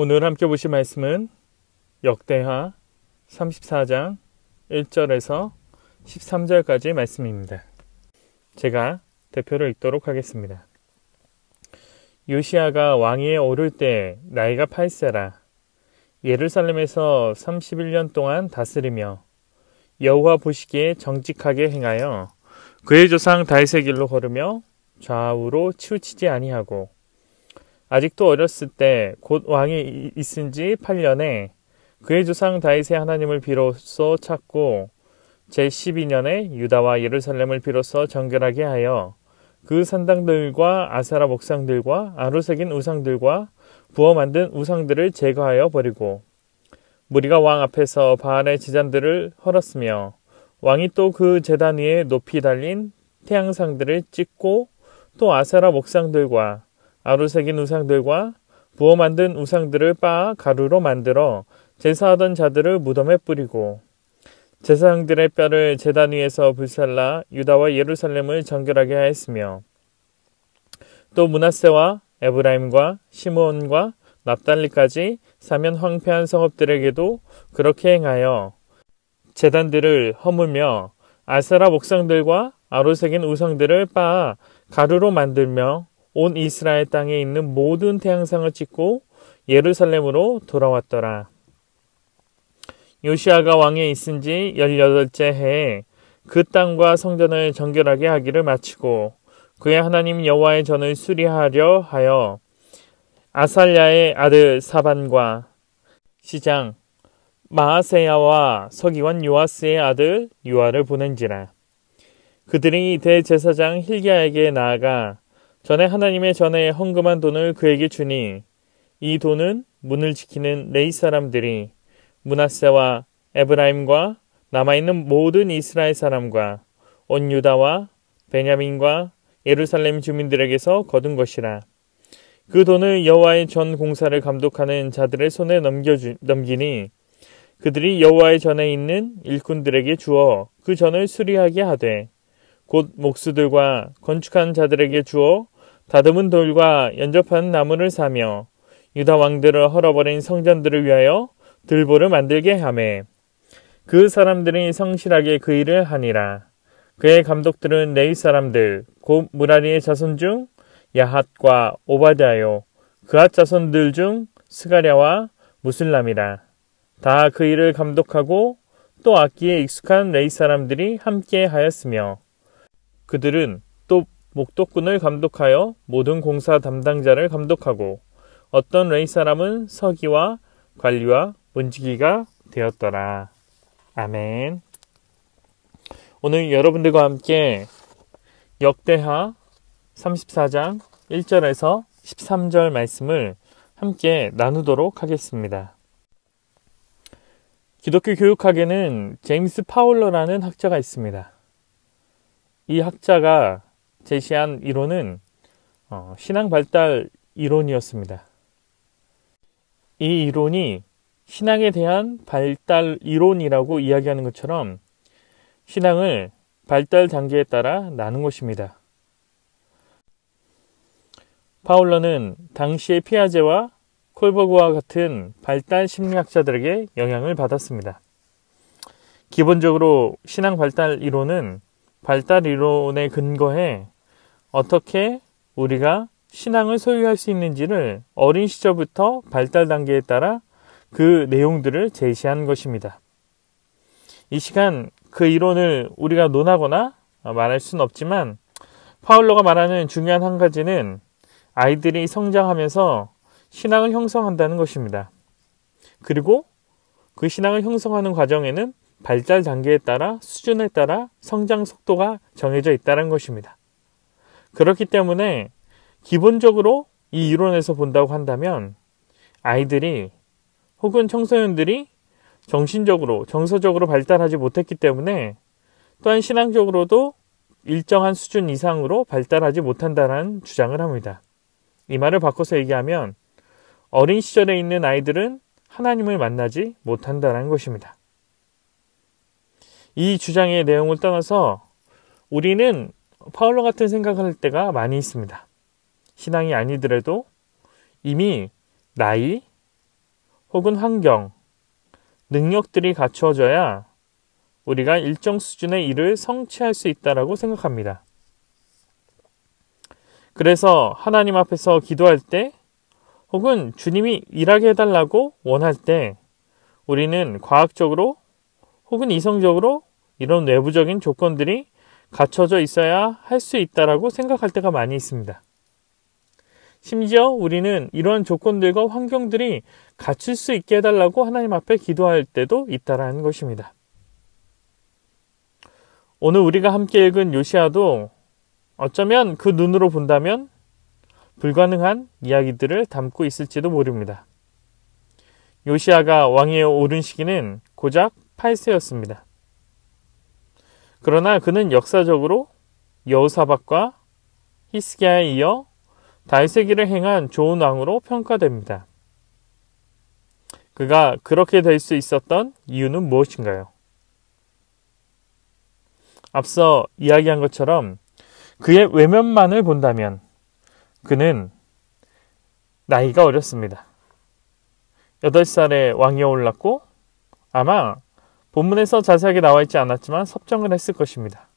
오늘 함께 보실 말씀은 역대하 34장 1절에서 13절까지 말씀입니다. 제가 대표를 읽도록 하겠습니다. 요시야가 왕위에 오를 때 나이가 8세라. 예루살렘에서 31년 동안 다스리며 여호와 보시기에 정직하게 행하여 그의 조상 다윗의 길로 걸으며 좌우로 치우치지 아니하고 아직도 어렸을 때 곧 왕이 있은 지 8년에 그의 조상 다윗의 하나님을 비로소 찾고 제12년에 유다와 예루살렘을 비로소 정결하게 하여 그 산당들과 아세라 목상들과 아루새긴 우상들과 부어 만든 우상들을 제거하여 버리고 무리가 왕 앞에서 바알의 제단들을 헐었으며 왕이 또 그 제단 위에 높이 달린 태양상들을 찍고 또 아세라 목상들과 아루새긴 우상들과 부어 만든 우상들을 빻아 가루로 만들어 제사하던 자들을 무덤에 뿌리고 제사장들의 뼈를 제단 위에서 불살라 유다와 예루살렘을 정결하게 하였으며 또 므낫세와 에브라임과 시므온과 납달리까지 사면 황폐한 성읍들에게도 그렇게 행하여 제단들을 허물며 아세라 목상들과 아루새긴 우상들을 빻아 가루로 만들며 온 이스라엘 땅에 있는 모든 태양상을 찍고 예루살렘으로 돌아왔더라. 요시야가 왕에 있은 지 18째 해에 그 땅과 성전을 정결하게 하기를 마치고 그의 하나님 여호와의 전을 수리하려 하여 아살랴의 아들 사반과 시장 마아세야와 서기관 요아스의 아들 요아를 보낸지라. 그들이 대제사장 hil기야에게 나아가 전에 하나님의 전에 헌금한 돈을 그에게 주니 이 돈은 문을 지키는 레위 사람들이 므낫세와 에브라임과 남아있는 모든 이스라엘 사람과 온 유다와 베냐민과 예루살렘 주민들에게서 거둔 것이라. 그 돈을 여호와의 전 공사를 감독하는 자들의 손에 넘기니 그들이 여호와의 전에 있는 일꾼들에게 주어 그 전을 수리하게 하되 곧 목수들과 건축한 자들에게 주어 다듬은 돌과 연접한 나무를 사며 유다 왕들을 헐어버린 성전들을 위하여 들보를 만들게 하매 그 사람들이 성실하게 그 일을 하니라. 그의 감독들은 레위 사람들 곧 무라리의 자손 중 야핫과 오바댜요 그앗 자손들 중 스가랴와 무슬람이라. 다 그 일을 감독하고 또 악기에 익숙한 레위 사람들이 함께 하였으며 그들은 또 목독군을 감독하여 모든 공사 담당자를 감독하고 어떤 레위 사람은 서기와 관리와 문지기가 되었더라. 아멘. 오늘 여러분들과 함께 역대하 34장 1절에서 13절 말씀을 함께 나누도록 하겠습니다. 기독교 교육학에는 제임스 파울러라는 학자가 있습니다. 이 학자가 제시한 이론은 신앙 발달 이론이었습니다. 이 이론이 신앙에 대한 발달 이론이라고 이야기하는 것처럼 신앙을 발달 단계에 따라 나눈 것입니다. 파울러는 당시의 피아제와 콜버그와 같은 발달 심리학자들에게 영향을 받았습니다. 기본적으로 신앙 발달 이론은 발달 이론에 근거해 어떻게 우리가 신앙을 소유할 수 있는지를 어린 시절부터 발달 단계에 따라 그 내용들을 제시한 것입니다. 이 시간 그 이론을 우리가 논하거나 말할 수는 없지만 파울러가 말하는 중요한 한 가지는 아이들이 성장하면서 신앙을 형성한다는 것입니다. 그리고 그 신앙을 형성하는 과정에는 발달 단계에 따라 수준에 따라 성장 속도가 정해져 있다는 것입니다. 그렇기 때문에 기본적으로 이 이론에서 본다고 한다면 아이들이 혹은 청소년들이 정신적으로 정서적으로 발달하지 못했기 때문에 또한 신앙적으로도 일정한 수준 이상으로 발달하지 못한다는 주장을 합니다. 이 말을 바꿔서 얘기하면 어린 시절에 있는 아이들은 하나님을 만나지 못한다는 것입니다. 이 주장의 내용을 떠나서 우리는 파울러 같은 생각을 할 때가 많이 있습니다. 신앙이 아니더라도 이미 나이 혹은 환경, 능력들이 갖추어져야 우리가 일정 수준의 일을 성취할 수 있다고 생각합니다. 그래서 하나님 앞에서 기도할 때 혹은 주님이 일하게 해달라고 원할 때 우리는 과학적으로 혹은 이성적으로 이런 외부적인 조건들이 갖춰져 있어야 할 수 있다고 생각할 때가 많이 있습니다. 심지어 우리는 이러한 조건들과 환경들이 갖출 수 있게 해달라고 하나님 앞에 기도할 때도 있다는 것입니다. 오늘 우리가 함께 읽은 요시야도 어쩌면 그 눈으로 본다면 불가능한 이야기들을 담고 있을지도 모릅니다. 요시야가 왕위에 오른 시기는 고작 8세였습니다. 그러나 그는 역사적으로 여호사밧과 히스기야에 이어 다윗의 길을 행한 좋은 왕으로 평가됩니다. 그가 그렇게 될 수 있었던 이유는 무엇인가요? 앞서 이야기한 것처럼 그의 외면만을 본다면 그는 나이가 어렸습니다. 8살에 왕위에 올랐고 아마 본문에서 자세하게 나와 있지 않았지만 섭정을 했을 것입니다.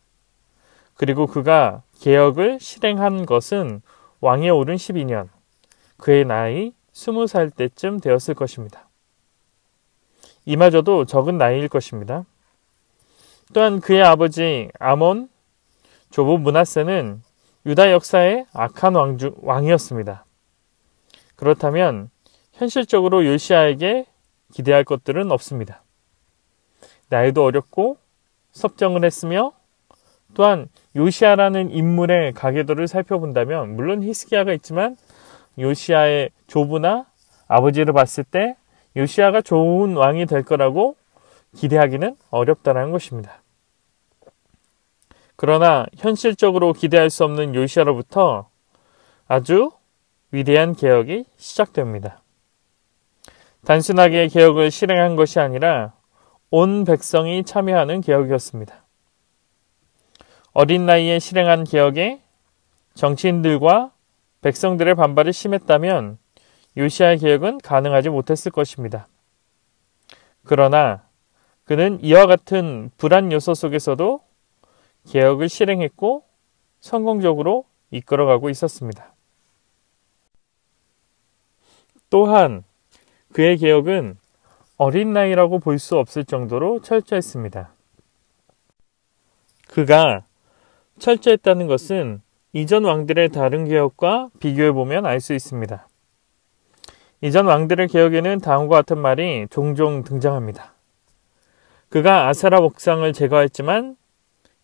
그리고 그가 개혁을 실행한 것은 왕위에 오른 12년, 그의 나이 20살 때쯤 되었을 것입니다. 이마저도 적은 나이일 것입니다. 또한 그의 아버지 아몬, 조부 므낫세는 유다 역사의 악한 왕이었습니다. 그렇다면 현실적으로 요시야에게 기대할 것들은 없습니다. 나이도 어렸고 섭정을 했으며 또한 요시야라는 인물의 가계도를 살펴본다면 물론 히스기야가 있지만 요시야의 조부나 아버지를 봤을 때 요시야가 좋은 왕이 될 거라고 기대하기는 어렵다는 것입니다. 그러나 현실적으로 기대할 수 없는 요시야로부터 아주 위대한 개혁이 시작됩니다. 단순하게 개혁을 실행한 것이 아니라 온 백성이 참여하는 개혁이었습니다. 어린 나이에 실행한 개혁에 정치인들과 백성들의 반발이 심했다면 요시야의 개혁은 가능하지 못했을 것입니다. 그러나 그는 이와 같은 불안 요소 속에서도 개혁을 실행했고 성공적으로 이끌어가고 있었습니다. 또한 그의 개혁은 어린 나이라고 볼 수 없을 정도로 철저했습니다. 그가 철저했다는 것은 이전 왕들의 다른 개혁과 비교해보면 알 수 있습니다. 이전 왕들의 개혁에는 다음과 같은 말이 종종 등장합니다. 그가 아세라 목상을 제거했지만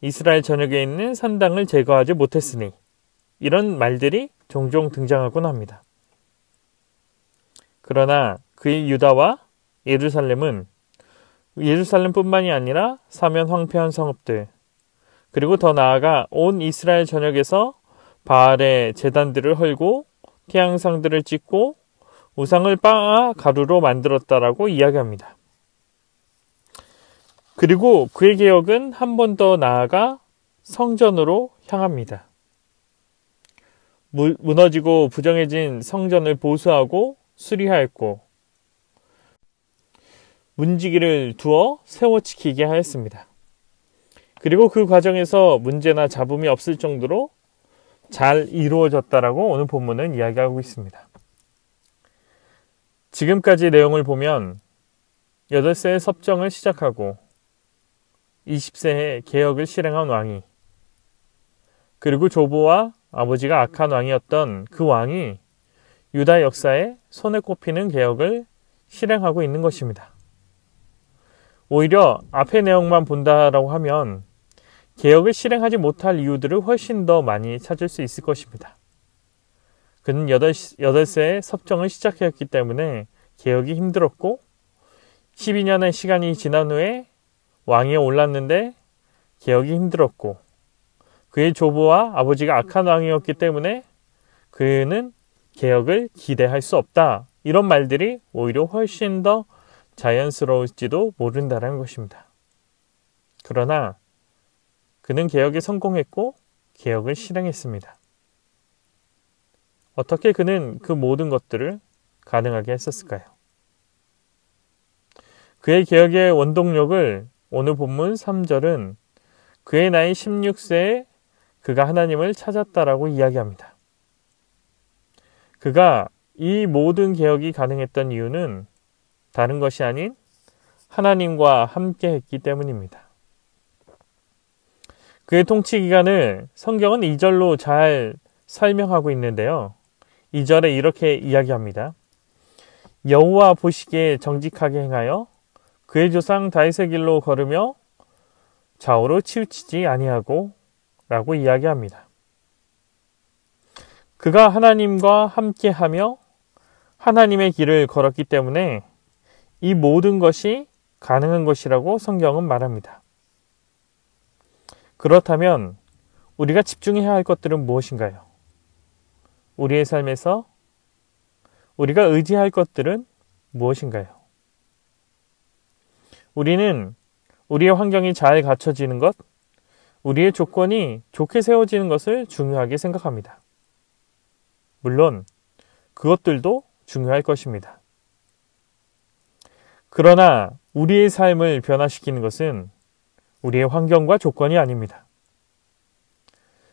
이스라엘 전역에 있는 산당을 제거하지 못했으니, 이런 말들이 종종 등장하곤 합니다. 그러나 그의 유다와 예루살렘뿐만이 아니라 사면 황폐한 성읍들, 그리고 더 나아가 온 이스라엘 전역에서 바알의 제단들을 헐고 태양상들을 찍고 우상을 빻아 가루로 만들었다라고 이야기합니다. 그리고 그의 개혁은 한 번 더 나아가 성전으로 향합니다. 무너지고 부정해진 성전을 보수하고 수리하였고 문지기를 두어 세워지키게 하였습니다. 그리고 그 과정에서 문제나 잡음이 없을 정도로 잘 이루어졌다라고 오늘 본문은 이야기하고 있습니다. 지금까지 내용을 보면 8세의 섭정을 시작하고 20세에 개혁을 실행한 왕이, 그리고 조보와 아버지가 악한 왕이었던 그 왕이 유다 역사에 손에 꼽히는 개혁을 실행하고 있는 것입니다. 오히려 앞의 내용만 본다라고 하면 개혁을 실행하지 못할 이유들을 훨씬 더 많이 찾을 수 있을 것입니다. 그는 8세에 섭정을 시작했기 때문에 개혁이 힘들었고 12년의 시간이 지난 후에 왕위에 올랐는데 개혁이 힘들었고 그의 조부와 아버지가 악한 왕이었기 때문에 그는 개혁을 기대할 수 없다. 이런 말들이 오히려 훨씬 더 자연스러울지도 모른다는 것입니다. 그러나 그는 개혁에 성공했고 개혁을 실행했습니다. 어떻게 그는 그 모든 것들을 가능하게 했었을까요? 그의 개혁의 원동력을 오늘 본문 3절은 그의 나이 16세에 그가 하나님을 찾았다라고 이야기합니다. 그가 이 모든 개혁이 가능했던 이유는 다른 것이 아닌 하나님과 함께 했기 때문입니다. 그의 통치 기간을 성경은 2절로 잘 설명하고 있는데요. 2절에 이렇게 이야기합니다. 여호와 보시기에 정직하게 행하여 그의 조상 다윗의 길로 걸으며 좌우로 치우치지 아니하고 라고 이야기합니다. 그가 하나님과 함께하며 하나님의 길을 걸었기 때문에 이 모든 것이 가능한 것이라고 성경은 말합니다. 그렇다면 우리가 집중해야 할 것들은 무엇인가요? 우리의 삶에서 우리가 의지할 것들은 무엇인가요? 우리는 우리의 환경이 잘 갖춰지는 것, 우리의 조건이 좋게 세워지는 것을 중요하게 생각합니다. 물론 그것들도 중요할 것입니다. 그러나 우리의 삶을 변화시키는 것은 우리의 환경과 조건이 아닙니다.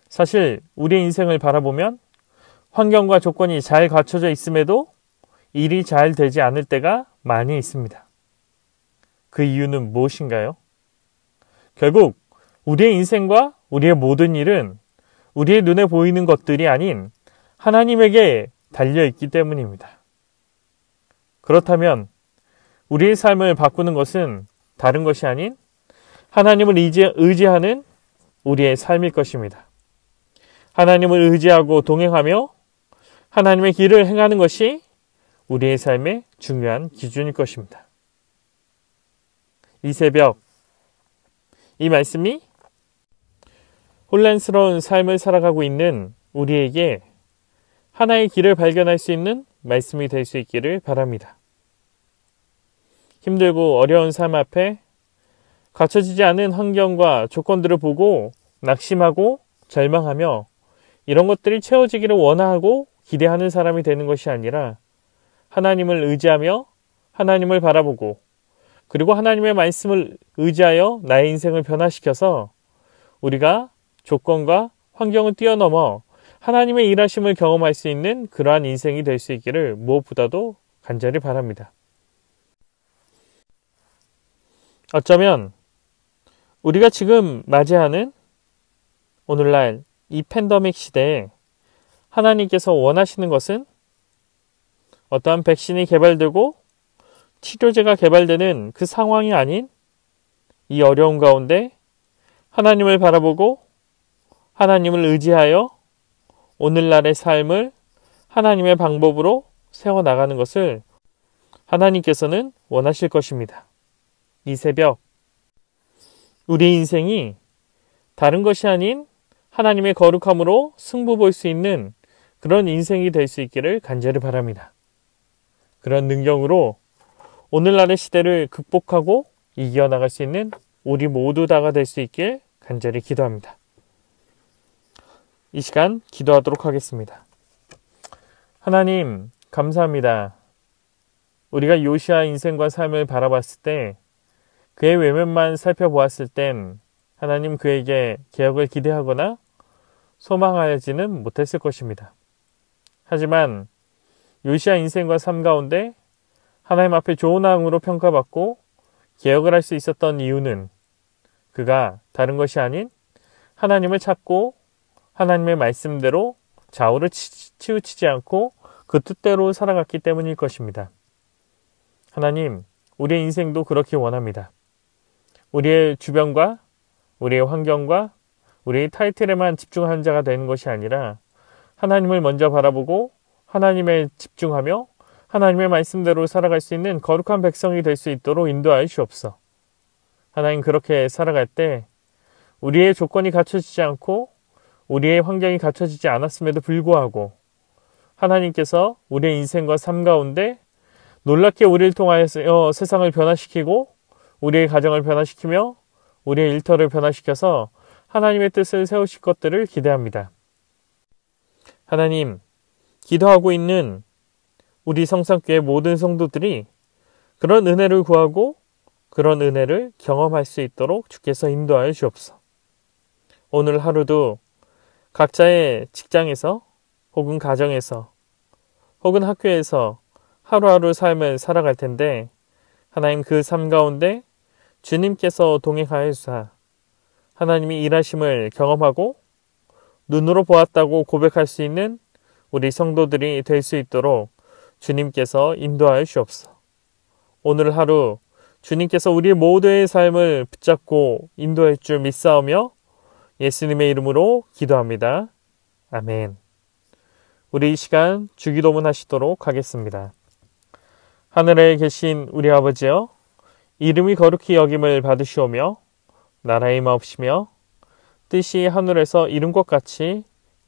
사실 우리의 인생을 바라보면 환경과 조건이 잘 갖춰져 있음에도 일이 잘 되지 않을 때가 많이 있습니다. 그 이유는 무엇인가요? 결국 우리의 인생과 우리의 모든 일은 우리의 눈에 보이는 것들이 아닌 하나님에게 달려있기 때문입니다. 그렇다면 우리의 삶을 바꾸는 것은 다른 것이 아닌 하나님을 의지하는 우리의 삶일 것입니다. 하나님을 의지하고 동행하며 하나님의 길을 행하는 것이 우리의 삶의 중요한 기준일 것입니다. 이 새벽, 이 말씀이 혼란스러운 삶을 살아가고 있는 우리에게 하나의 길을 발견할 수 있는 말씀이 될 수 있기를 바랍니다. 힘들고 어려운 삶 앞에 갖춰지지 않은 환경과 조건들을 보고 낙심하고 절망하며 이런 것들이 채워지기를 원하고 기대하는 사람이 되는 것이 아니라 하나님을 의지하며 하나님을 바라보고 그리고 하나님의 말씀을 의지하여 나의 인생을 변화시켜서 우리가 조건과 환경을 뛰어넘어 하나님의 일하심을 경험할 수 있는 그러한 인생이 될 수 있기를 무엇보다도 간절히 바랍니다. 어쩌면 우리가 지금 맞이하는 오늘날 이 팬데믹 시대에 하나님께서 원하시는 것은 어떠한 백신이 개발되고 치료제가 개발되는 그 상황이 아닌 이 어려운 가운데 하나님을 바라보고 하나님을 의지하여 오늘날의 삶을 하나님의 방법으로 세워나가는 것을 하나님께서는 원하실 것입니다. 이 새벽 우리 인생이 다른 것이 아닌 하나님의 거룩함으로 승부 볼 수 있는 그런 인생이 될 수 있기를 간절히 바랍니다. 그런 능력으로 오늘날의 시대를 극복하고 이겨나갈 수 있는 우리 모두 다가 될 수 있길 간절히 기도합니다. 이 시간 기도하도록 하겠습니다. 하나님, 감사합니다. 우리가 요시아 인생과 삶을 바라봤을 때 그의 외면만 살펴보았을 땐 하나님 그에게 개혁을 기대하거나 소망하지는 못했을 것입니다. 하지만 요시아 인생과 삶 가운데 하나님 앞에 좋은 왕으로 평가받고 개혁을 할 수 있었던 이유는 그가 다른 것이 아닌 하나님을 찾고 하나님의 말씀대로 좌우를 치우치지 않고 그 뜻대로 살아갔기 때문일 것입니다. 하나님, 우리의 인생도 그렇게 원합니다. 우리의 주변과 우리의 환경과 우리의 타이틀에만 집중하는 자가 되는 것이 아니라 하나님을 먼저 바라보고 하나님에 집중하며 하나님의 말씀대로 살아갈 수 있는 거룩한 백성이 될 수 있도록 인도하여 주옵소서. 하나님, 그렇게 살아갈 때 우리의 조건이 갖춰지지 않고 우리의 환경이 갖춰지지 않았음에도 불구하고 하나님께서 우리의 인생과 삶 가운데 놀랍게 우리를 통하여 세상을 변화시키고 우리의 가정을 변화시키며 우리의 일터를 변화시켜서 하나님의 뜻을 세우실 것들을 기대합니다. 하나님, 기도하고 있는 우리 성산교회 모든 성도들이 그런 은혜를 구하고 그런 은혜를 경험할 수 있도록 주께서 인도하여 주옵소서. 오늘 하루도 각자의 직장에서 혹은 가정에서 혹은 학교에서 하루하루 삶을 살아갈 텐데 하나님 그 삶 가운데 주님께서 동행하여 주사 하나님이 일하심을 경험하고 눈으로 보았다고 고백할 수 있는 우리 성도들이 될 수 있도록 주님께서 인도하여 주옵소서. 오늘 하루 주님께서 우리 모두의 삶을 붙잡고 인도할 줄 믿사오며 예수님의 이름으로 기도합니다. 아멘. 우리 이 시간 주기도문 하시도록 하겠습니다. 하늘에 계신 우리 아버지여, 이름이 거룩히 여김을 받으시오며 나라의 마옵시며 뜻이 하늘에서 이룬 것 같이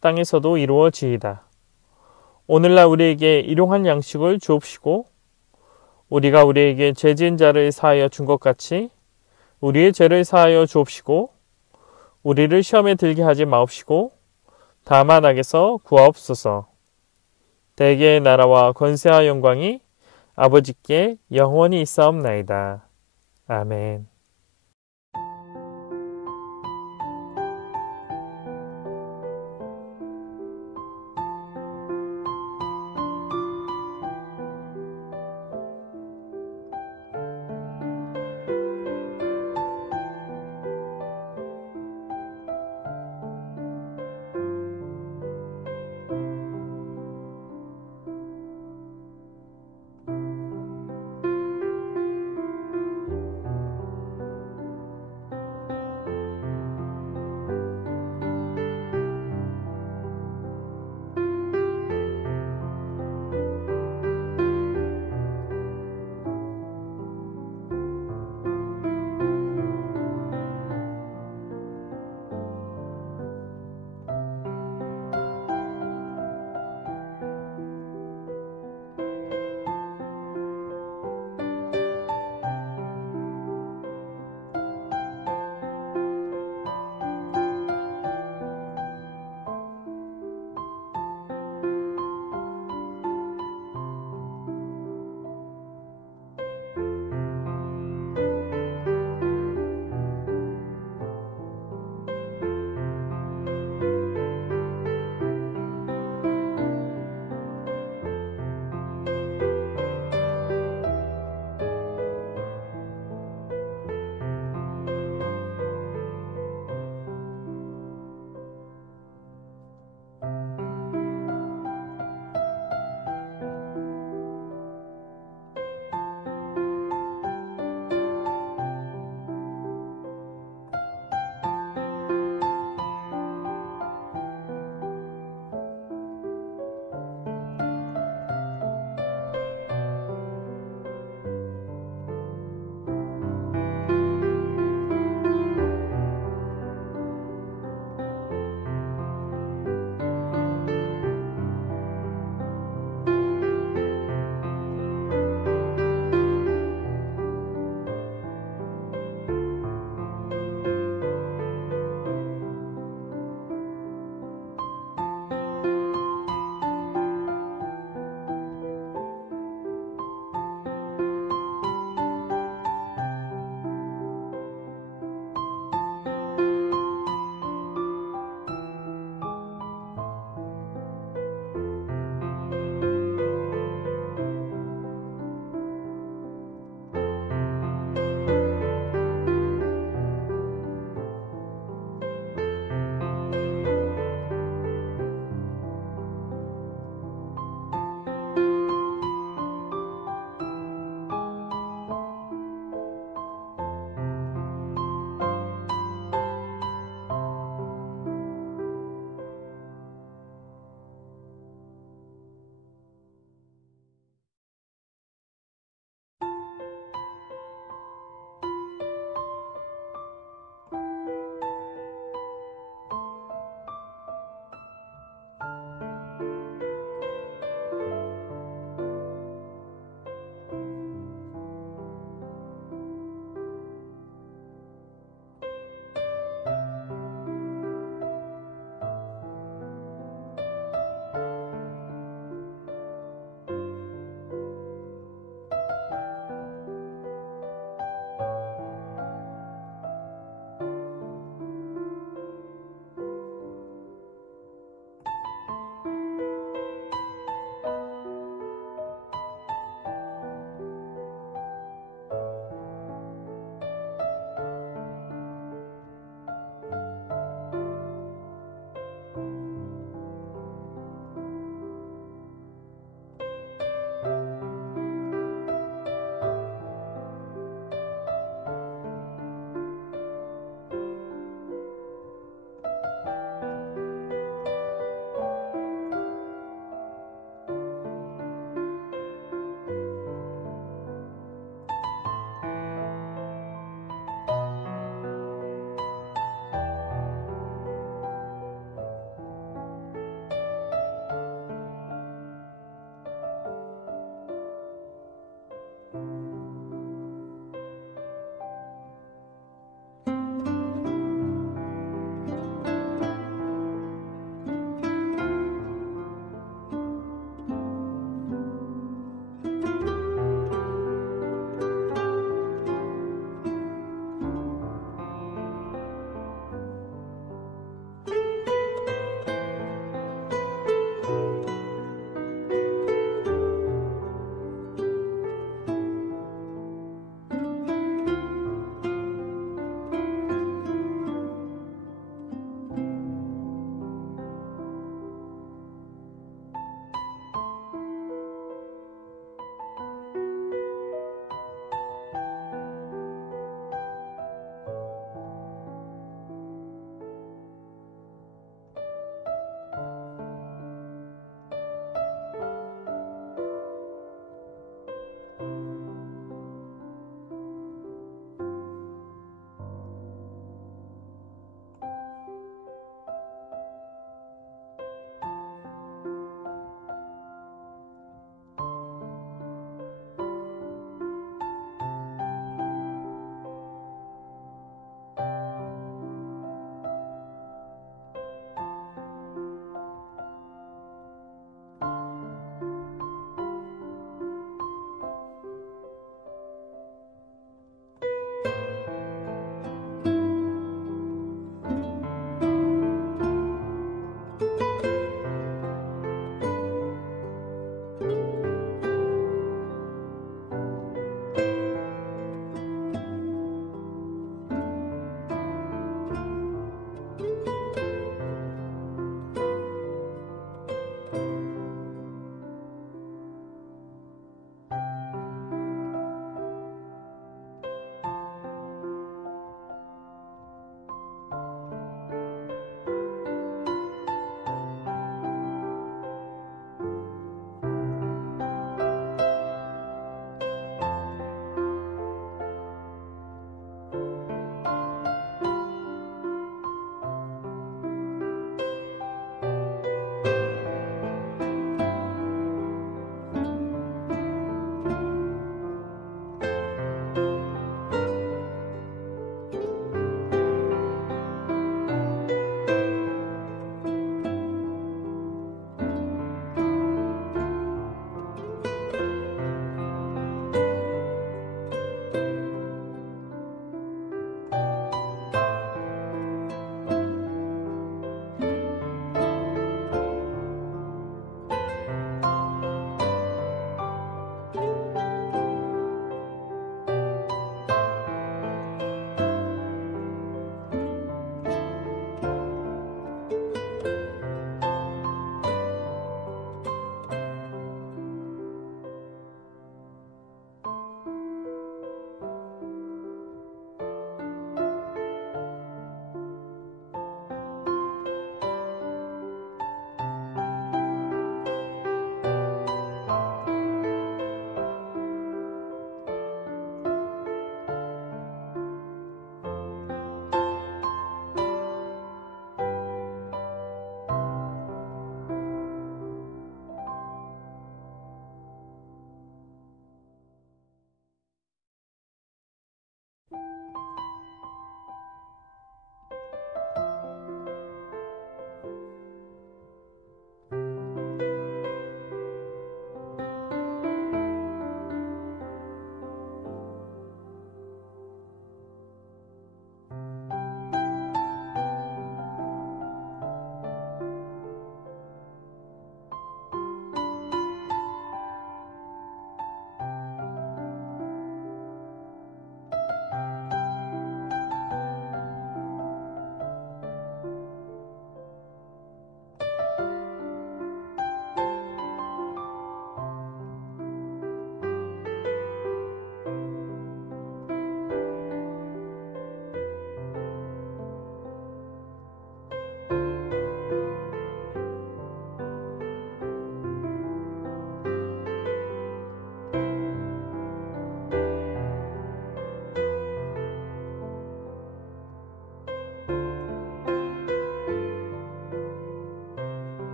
땅에서도 이루어지이다. 오늘날 우리에게 일용할 양식을 주옵시고 우리가 우리에게 죄 지은 자를 사하여 준 것 같이 우리의 죄를 사하여 주옵시고 우리를 시험에 들게 하지 마옵시고 다만 악에서 구하옵소서. 대개의 나라와 권세와 영광이 아버지께 영원히 있사옵나이다. 아멘.